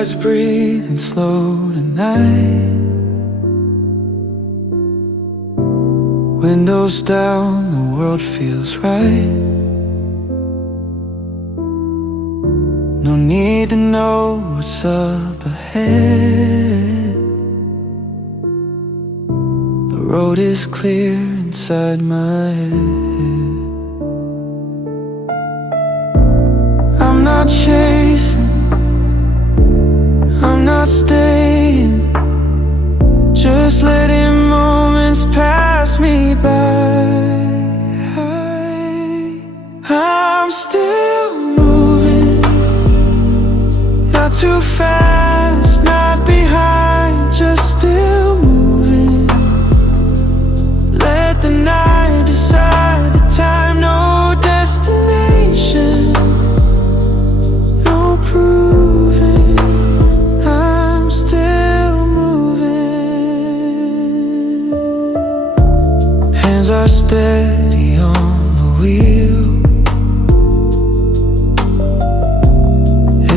eyes breathing slow tonight. Windows down, the world feels right. No need to know what's up ahead. The road is clear inside my head. I'm not chasing, I'm not staying, just letting moments pass me by. I'm still moving, not too fast, not behind, just still moving. Let the night decide the time, no destination, no proving. I'm still moving. Hands are steady on the wheel.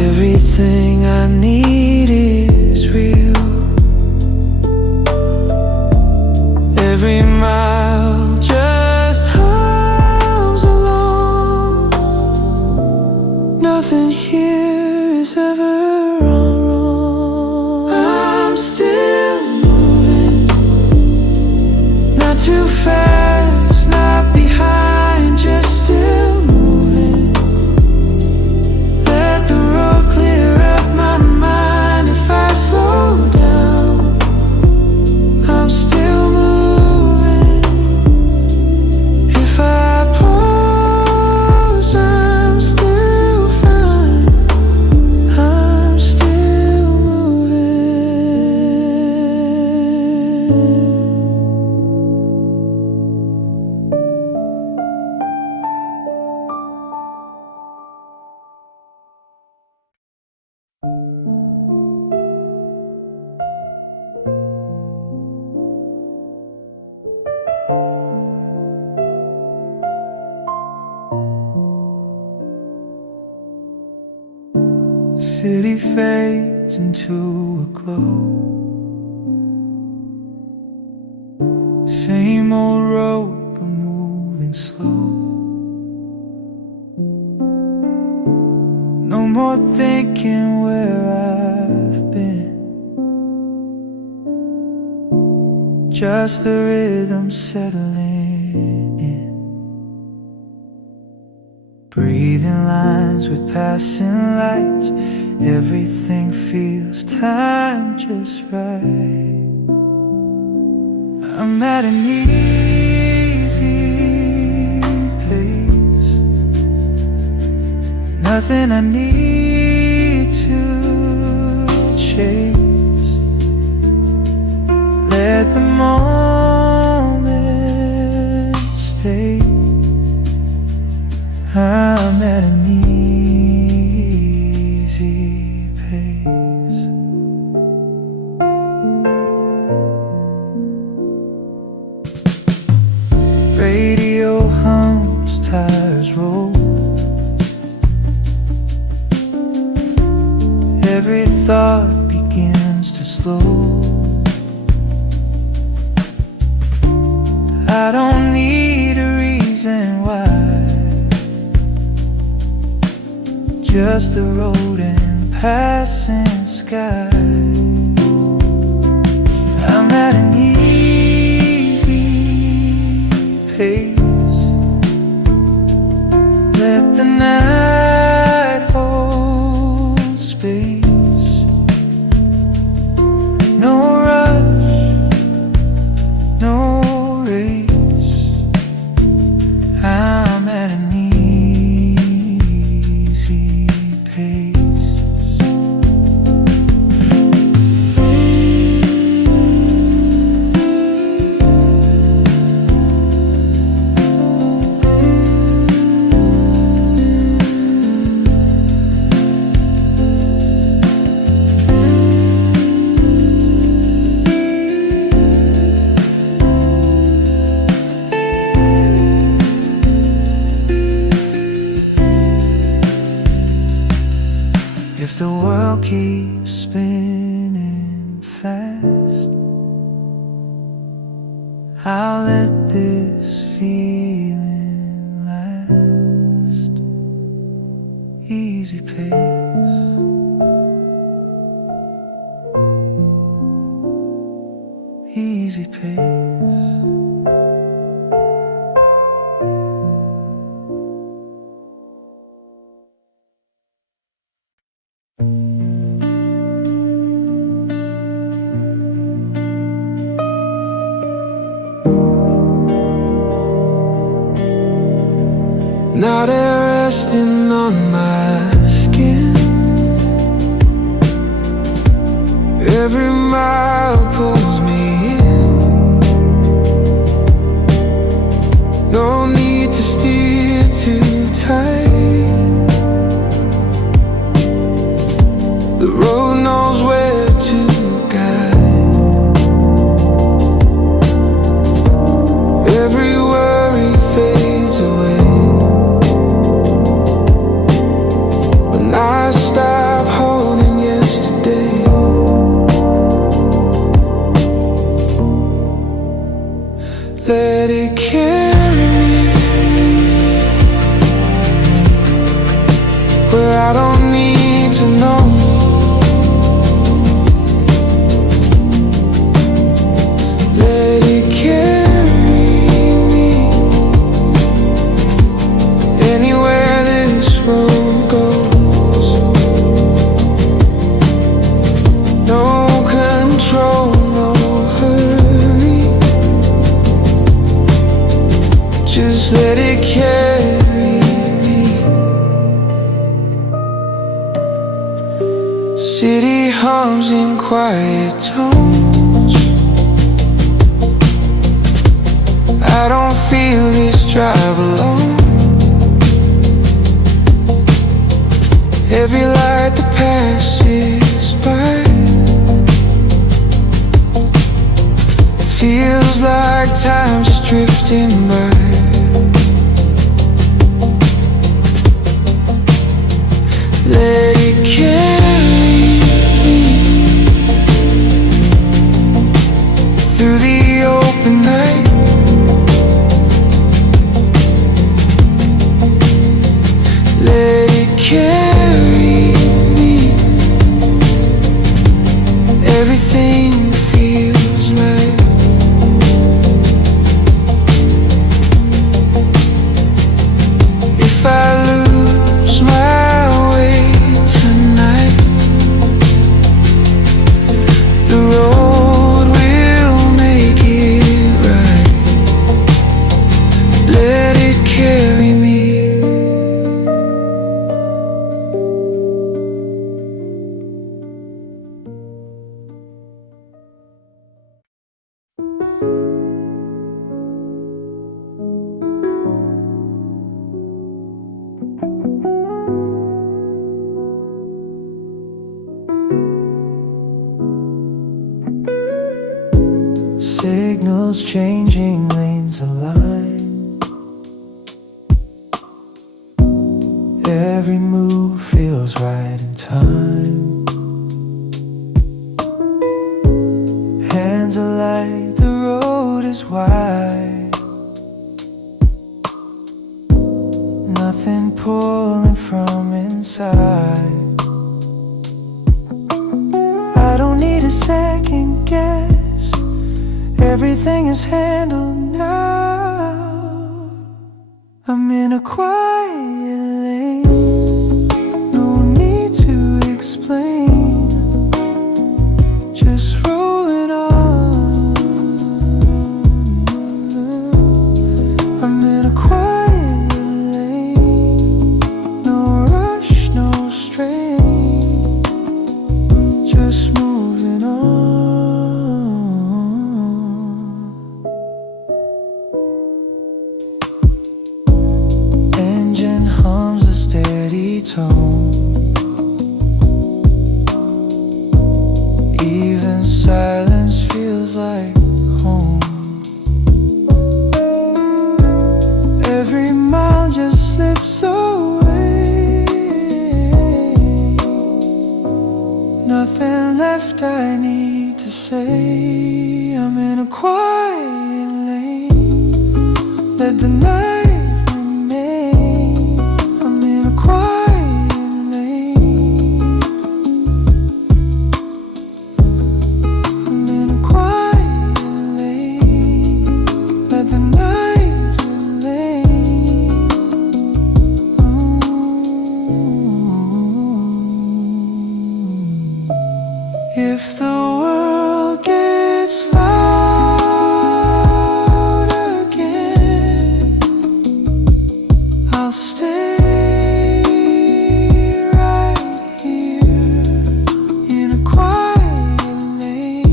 Everything I need is real. Every mile just hums along. Nothing here is ever wrong. I'm still moving, not too fast, not behind, just still moving. Let the road clear up my mind. If I slow down, I'm still moving. If I pause, I'm still fine. I'm still moving. City fades into a glow. Same old road, but moving slow. No more thinking where I've been, just the rhythm settling in. Breathing lines with passing lights. Everything feels time just right. I'm at an easy pace. Nothing I need to chase. Let the moment stay. I'm at an easy pace. Radio hums, tires roll. Every thought begins to slow. I don't need a reason why, just the road and passing sky. I'm at an easy pace. Let the night hold space. No rush, no race. I'm at an easy pace. spinning fast. I'll let this feeling last. Easy pace, easy pace. Now they're resting on my skin. Every mile pulls me in. No need to steer too tight. The road knows where to guide. Every worry fades away when I stop holding yesterday. Let it carry me where I don't need to know. Let it carry me anywhere this road goes. No control, no hurry. Just let it carry me. City hums in quiet tones. I don't feel this drive alone. Every light that passes by feels like time just drifting by. Let it carry me through the open night. Let it carry me. Everything feels like if I lose my way tonight, the road will make it right. Let it carry me. Signals changing, lanes align. Every move feels right in time. Hands are light, the road is wide. Nothing pulling from inside. I don't need a second guess. Everything is handled now. I'm in a quiet lane. No need to explain. Just rolling on. I'm in a quiet lane. No rush, no strain. Just moving on. Engine hums a steady tone. Even silence feels like home. Every mile just slips away. Nothing left I need to say I'm in a quiet lane. Let the night remain. I'm in a quiet lane. I'm in a quiet lane. Let the night remain. If the world gets loud again, I'll stay right here in a quiet lane.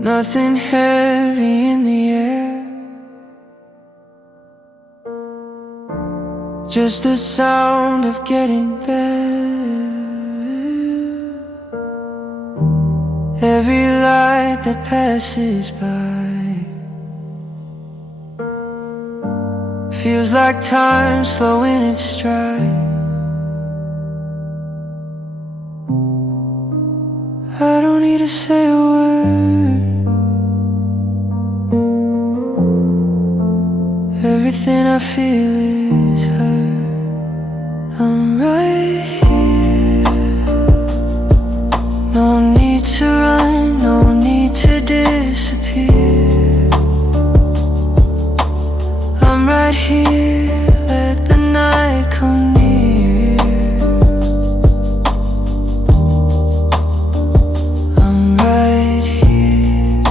Nothing heavy in the air, just the sound of getting there. Every light that passes by feels like time slowing its stride. I don't need to say a word. Everything I feel is her. I'm right here. No need to run, no need to disappear. I'm right here, let the night come near. I'm right here.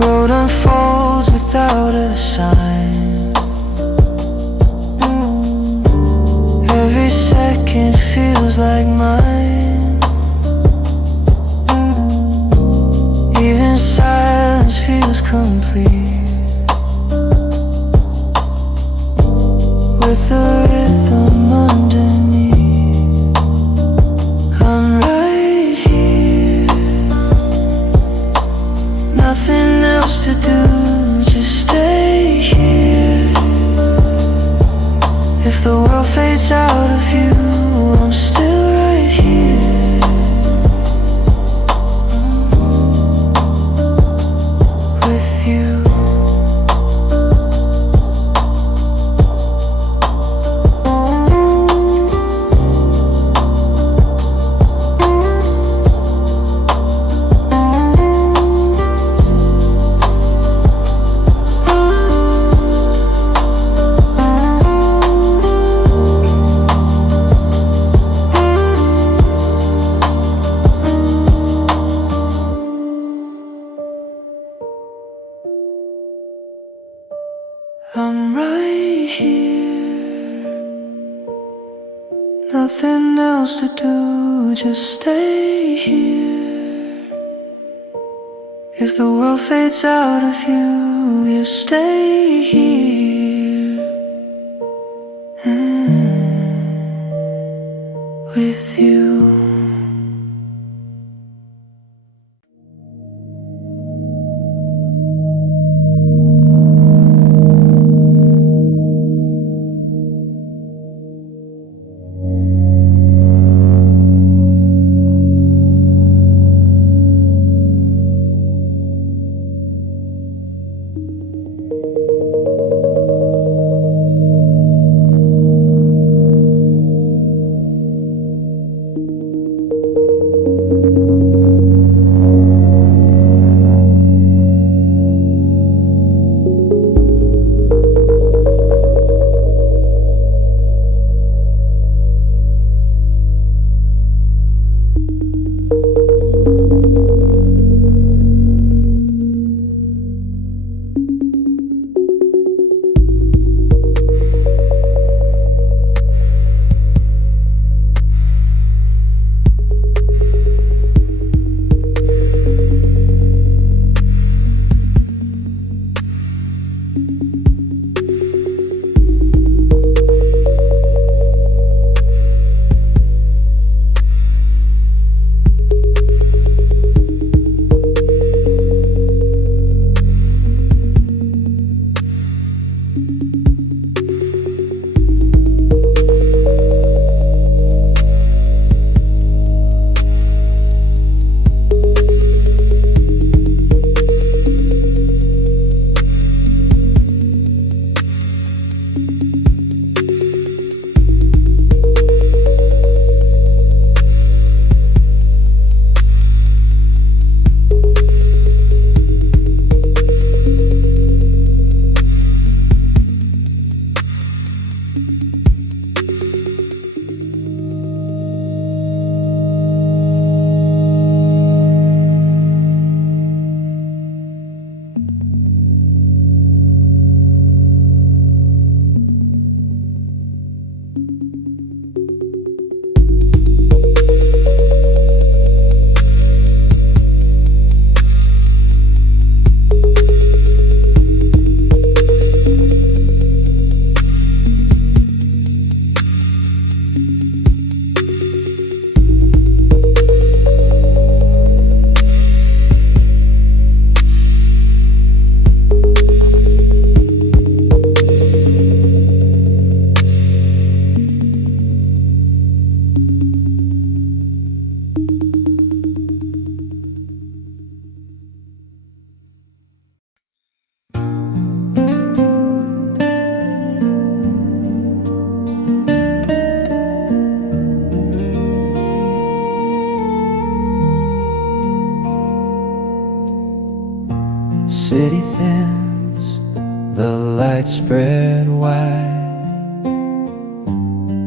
Road unfolds without a sign. Every second feels like mine. Even silence feels complete with the rhythm underneath. I'm right here. Nothing else to do, just stay here. If the world fades out of view, I'm still right here. With you. I'm right here. Nothing else to do, just stay here. If the world fades out of view, you stay here. With you.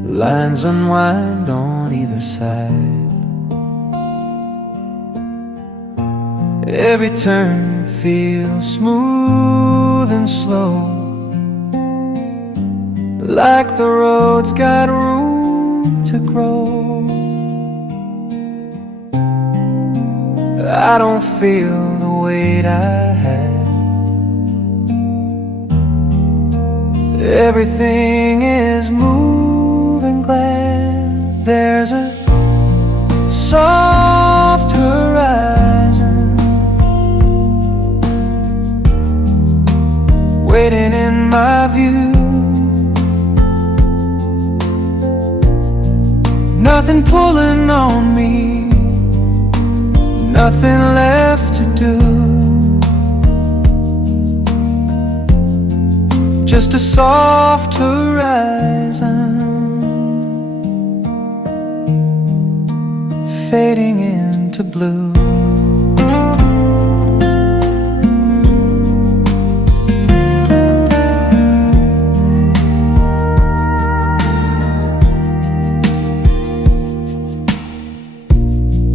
Lines unwind on either side. Every turn feels smooth and slow, like the road's got room to grow. I don't feel the weight I had. Everything is moving glad. There's a soft horizon waiting in my view. Nothing pulling on me, nothing left to do. Just a soft horizon fading into blue.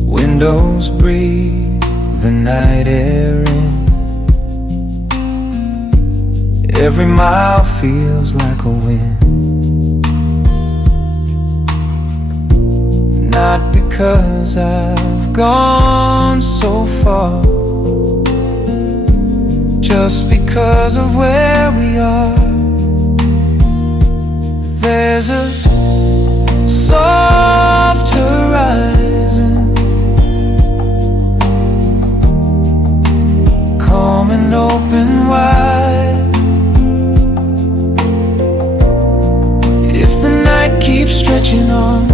Windows breathe the night air in. Every mile feels like a win. Not because I've gone so far, just because of where we are. There's a soft horizon, calm and open wide. If the night keeps stretching on,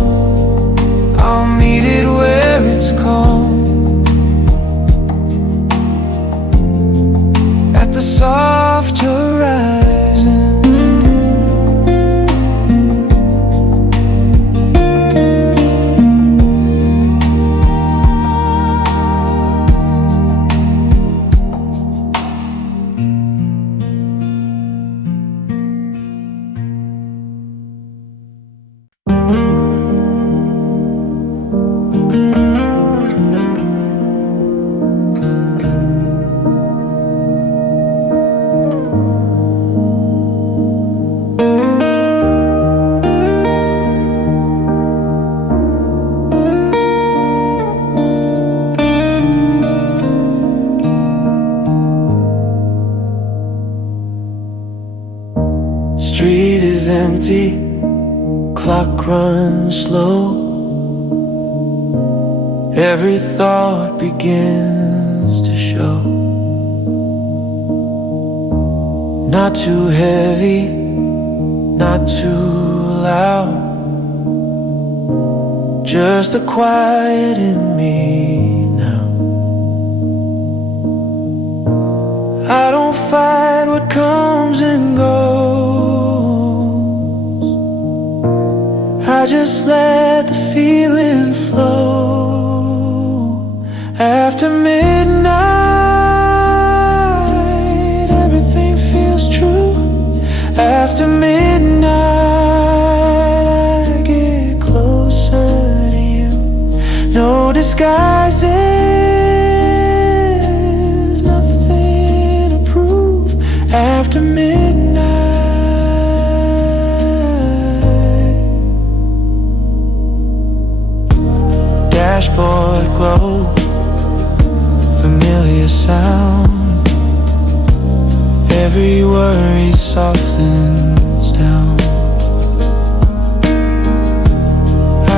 I'll meet it where it's calm, at the soft horizon. Street is empty, clock runs slow. Every thought begins to show. Not too heavy, not too loud, just the quiet in me now. I don't fight what comes and goes, I just let the feeling flow. After midnight, everything feels true. After midnight, I get closer to you. No disguises, nothing to prove. After midnight, dashboard glow, familiar sound. Every worry softens down.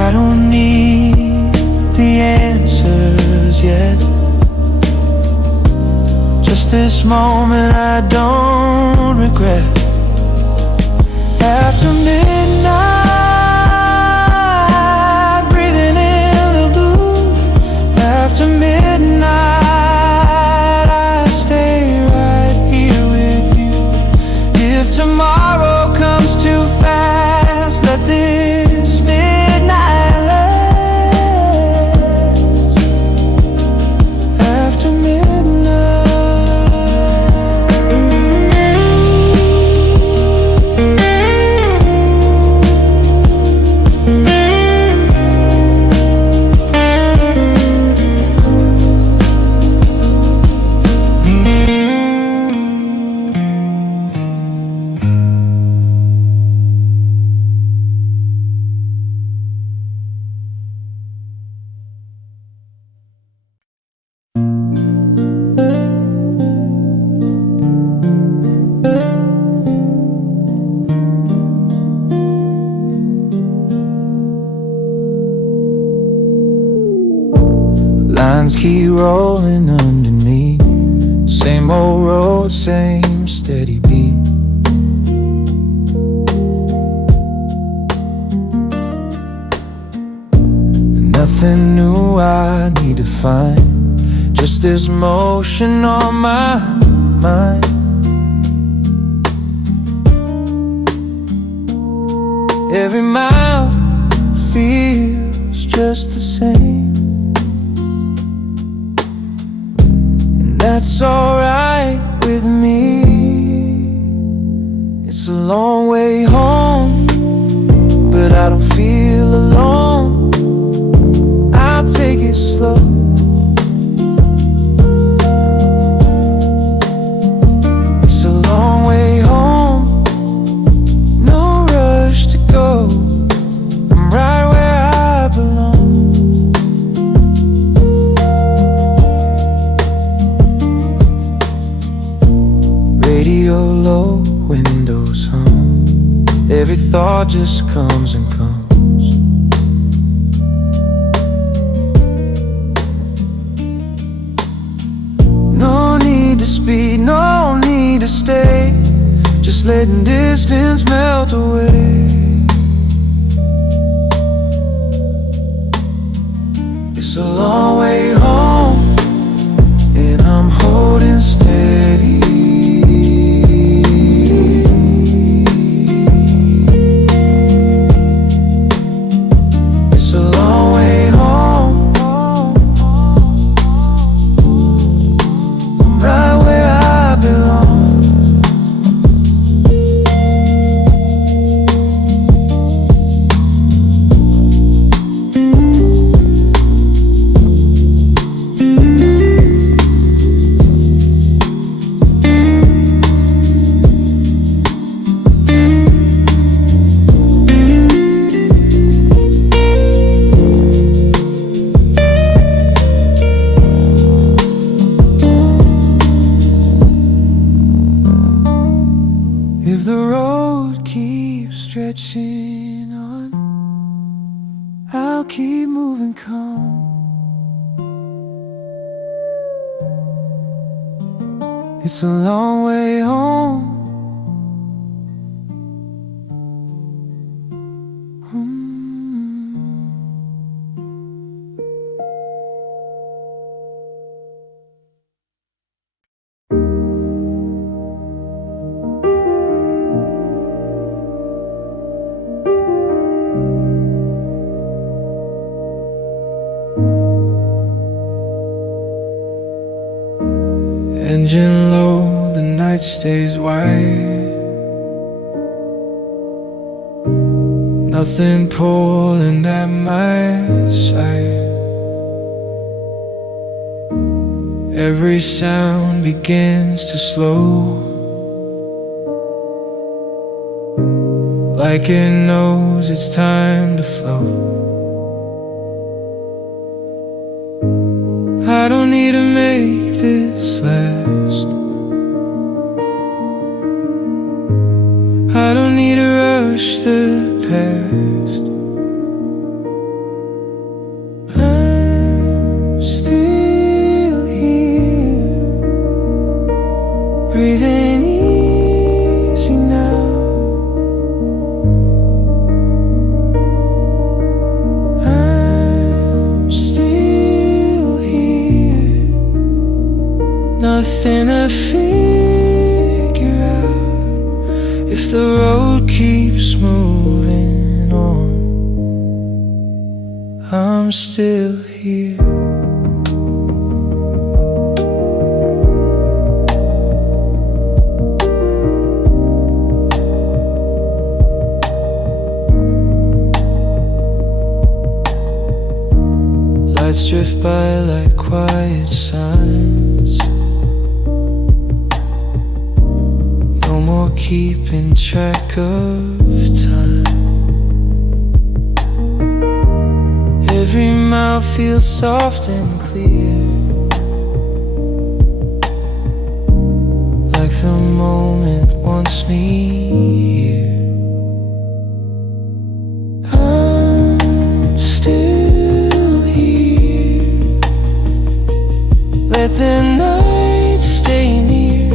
I don't need the answers yet, just this moment I don't regret. After midnight, breathing in the blue. After midnight, I stay right here with you. If tomorrow comes too fast, let this midnight last. After midnight. lines keep rolling underneath. Same old road, same steady beat. Nothing new I need to find, just this motion on my mind. Every mile feels just the same, and that's alright with me. It's a long way home, but I don't feel alone. I'll take it slow. It's a long way home, no rush to go. I'm right where I belong. Radio low, windows hum. Every thought just comes and comes. No need to speed, no need to stay, just letting distance melt away. It's a long way home, and I'm holding steady. It's a long way home, I'm right where I belong. If the road keeps stretching on, I'll keep moving calm. It's a long way home. Engine low, the night stays wide. Nothing pulling at my side. Every sound begins to slow, like it knows it's time to float. I don't need to make this last. I don't need to rush the past. I'm still here, breathing easy now. I'm still here, nothing to figure out. If the road keeps moving on, I'm still here. Lights drift by like quiet signs. No more keeping track of time. Every mile feels soft and clear, like the moment wants me here. I'm still here, the nights stay near.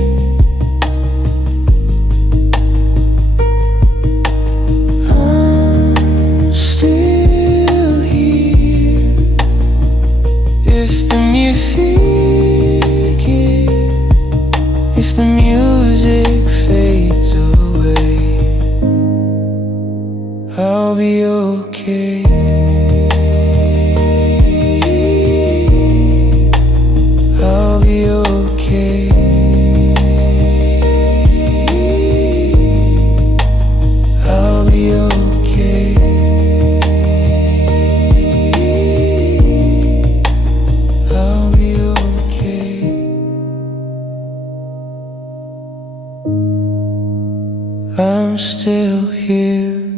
I'm still here. If the if the music fades away, I'll be okay. I'll be okay. I'll be okay. I'll be okay. I'm still here.